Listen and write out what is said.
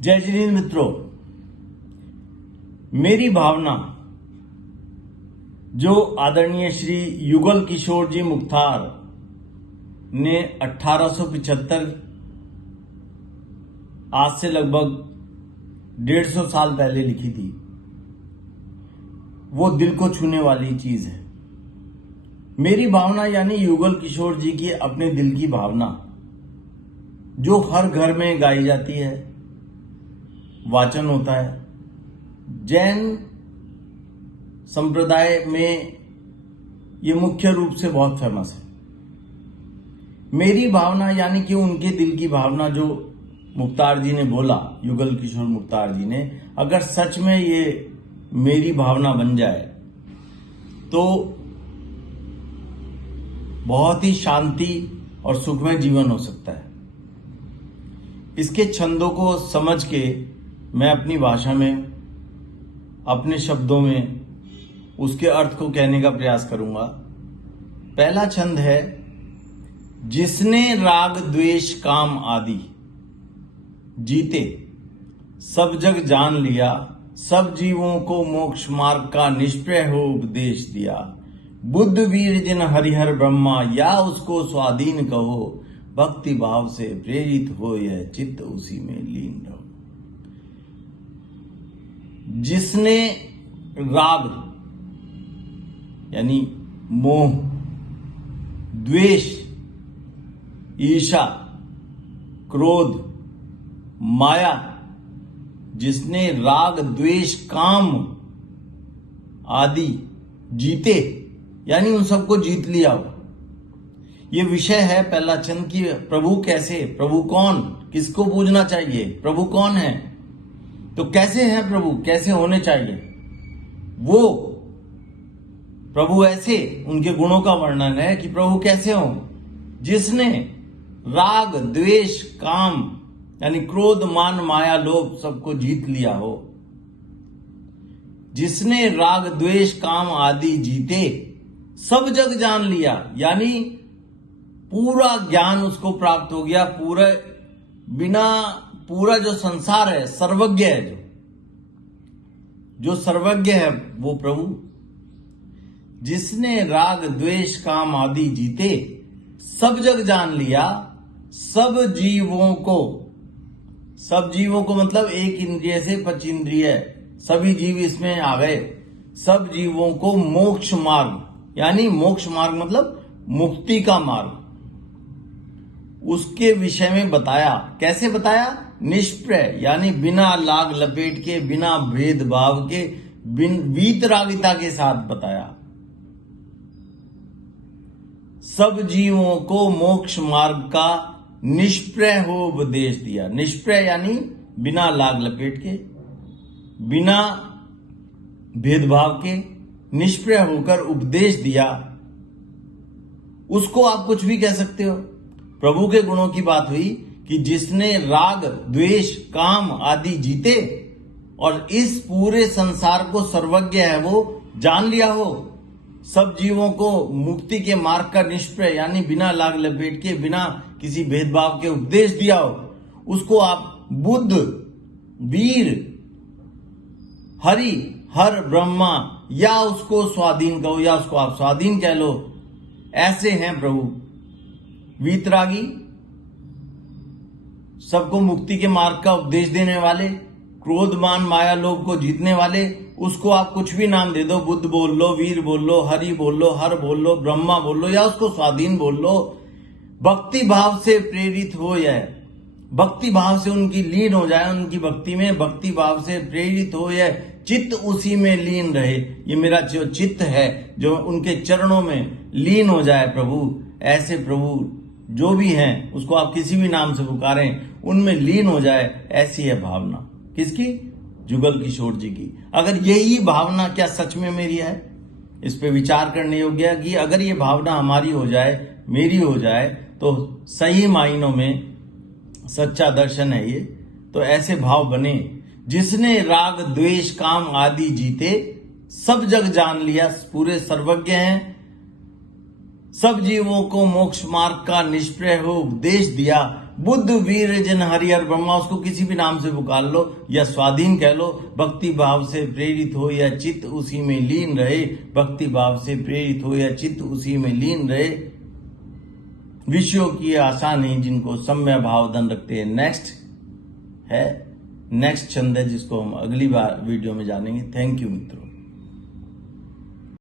जय श्री हिंद मित्रों, मेरी भावना जो आदरणीय श्री युगल किशोर जी मुख्तार ने 1875 आज से लगभग 150 साल पहले लिखी थी, वो दिल को छूने वाली चीज है। मेरी भावना यानी युगल किशोर जी की अपने दिल की भावना जो हर घर में गाई जाती है, वाचन होता है। जैन संप्रदाय में ये मुख्य रूप से बहुत फेमस है। मेरी भावना यानी कि उनके दिल की भावना जो मुख्तार जी ने बोला, युगल किशोर मुख्तार जी ने, अगर सच में ये मेरी भावना बन जाए तो बहुत ही शांति और सुखमय जीवन हो सकता है। इसके छंदों को समझ के मैं अपनी भाषा में, अपने शब्दों में उसके अर्थ को कहने का प्रयास करूंगा। पहला छंद है, जिसने राग द्वेष काम आदि जीते सब जग जान लिया, सब जीवों को मोक्ष मार्ग का निष्प्रय हो उपदेश दिया। बुद्ध वीर जिन हरिहर ब्रह्मा, या उसको स्वाधीन कहो, भक्ति भाव से प्रेरित हो यह चित्त उसी में लीन रहो। जिसने राग यानी मोह, द्वेष, ईर्ष्या, क्रोध, माया, जिसने राग द्वेष काम आदि जीते यानी उन सबको जीत लिया हो। ये विषय है पहला छंद की प्रभु कैसे, प्रभु कौन, किसको पूजना चाहिए, प्रभु कौन है, तो कैसे हैं प्रभु, कैसे होने चाहिए। वो प्रभु ऐसे, उनके गुणों का वर्णन है कि प्रभु कैसे हो। जिसने राग द्वेष काम यानी क्रोध मान माया लोभ सबको जीत लिया हो। जिसने राग द्वेष काम आदि जीते सब जग जान लिया, यानी पूरा ज्ञान उसको प्राप्त हो गया। पूरा जो संसार है, सर्वज्ञ है, जो सर्वज्ञ है वो प्रभु। जिसने राग द्वेष काम आदि जीते सब जग जान लिया, सब जीवों को मतलब एक इंद्रिय से 5 इंद्रिय, सभी जीव इसमें आ गए। सब जीवों को मोक्ष मार्ग यानी मोक्ष मार्ग मतलब मुक्ति का मार्ग, उसके विषय में बताया। कैसे बताया? निष्प्रय यानी बिना लाग लपेट के, बिना भेदभाव के, वीतरागिता के साथ बताया। सब जीवों को मोक्ष मार्ग का निष्प्रय हो उपदेश दिया। निष्प्रय यानी बिना लाग लपेट के, बिना भेदभाव के, निष्प्रय होकर उपदेश दिया। उसको आप कुछ भी कह सकते हो। प्रभु के गुणों की बात हुई कि जिसने राग द्वेष काम आदि जीते और इस पूरे संसार को सर्वज्ञ है वो जान लिया हो, सब जीवों को मुक्ति के मार्ग का निष्प्रय यानी बिना लाग लपेट के, बिना किसी भेदभाव के उपदेश दिया हो, उसको आप बुद्ध वीर हरि हर ब्रह्मा या उसको स्वाधीन कहो, या उसको आप स्वाधीन कह लो। ऐसे हैं प्रभु। वीतरागी, सबको मुक्ति के मार्ग का उपदेश देने वाले, क्रोधमान माया लोभ को जीतने वाले, उसको आप कुछ भी नाम दे दो, बुद्ध बोल लो, वीर बोल लो, हरि बोल लो, हर बोल लो, ब्रह्मा बोल लो, या उसको स्वाधीन बोल लो। भक्ति भाव से प्रेरित हो जाए, भक्ति भाव से उनकी लीन हो जाए, उनकी भक्ति में भक्ति भाव से प्रेरित हो जाए, चित्त उसी में लीन रहे। ये मेरा जो चित्त है जो उनके चरणों में लीन हो जाए प्रभु। ऐसे प्रभु जो भी हैं, उसको आप किसी भी नाम से पुकारें, उनमें लीन हो जाए, ऐसी है भावना। किसकी? युगल किशोर जी की। अगर यही भावना क्या सच में मेरी है, इस पे विचार करने योग्य है कि अगर ये भावना हमारी हो जाए, मेरी हो जाए, तो सही मायनों में सच्चा दर्शन है ये। तो ऐसे भाव बने, जिसने राग द्वेष काम आदि जीते सब जग जान लिया, पूरे सर्वज्ञ हैं, सब जीवों को मोक्ष मार्ग का निष्प्रय हो उपदेश दिया। बुद्ध वीर जन हरि हर ब्रह्मा, उसको किसी भी नाम से पुकार लो या स्वाधीन कह लो। भक्ति भाव से प्रेरित हो या चित्त उसी में लीन रहे, भक्ति भाव से प्रेरित हो या चित्त उसी में लीन रहे। विषयों की आशा नहीं जिनको सम्य भाव धन रखते हैं। नेक्स्ट छंद है जिसको हम अगली बार वीडियो में जानेंगे। थैंक यू मित्रों।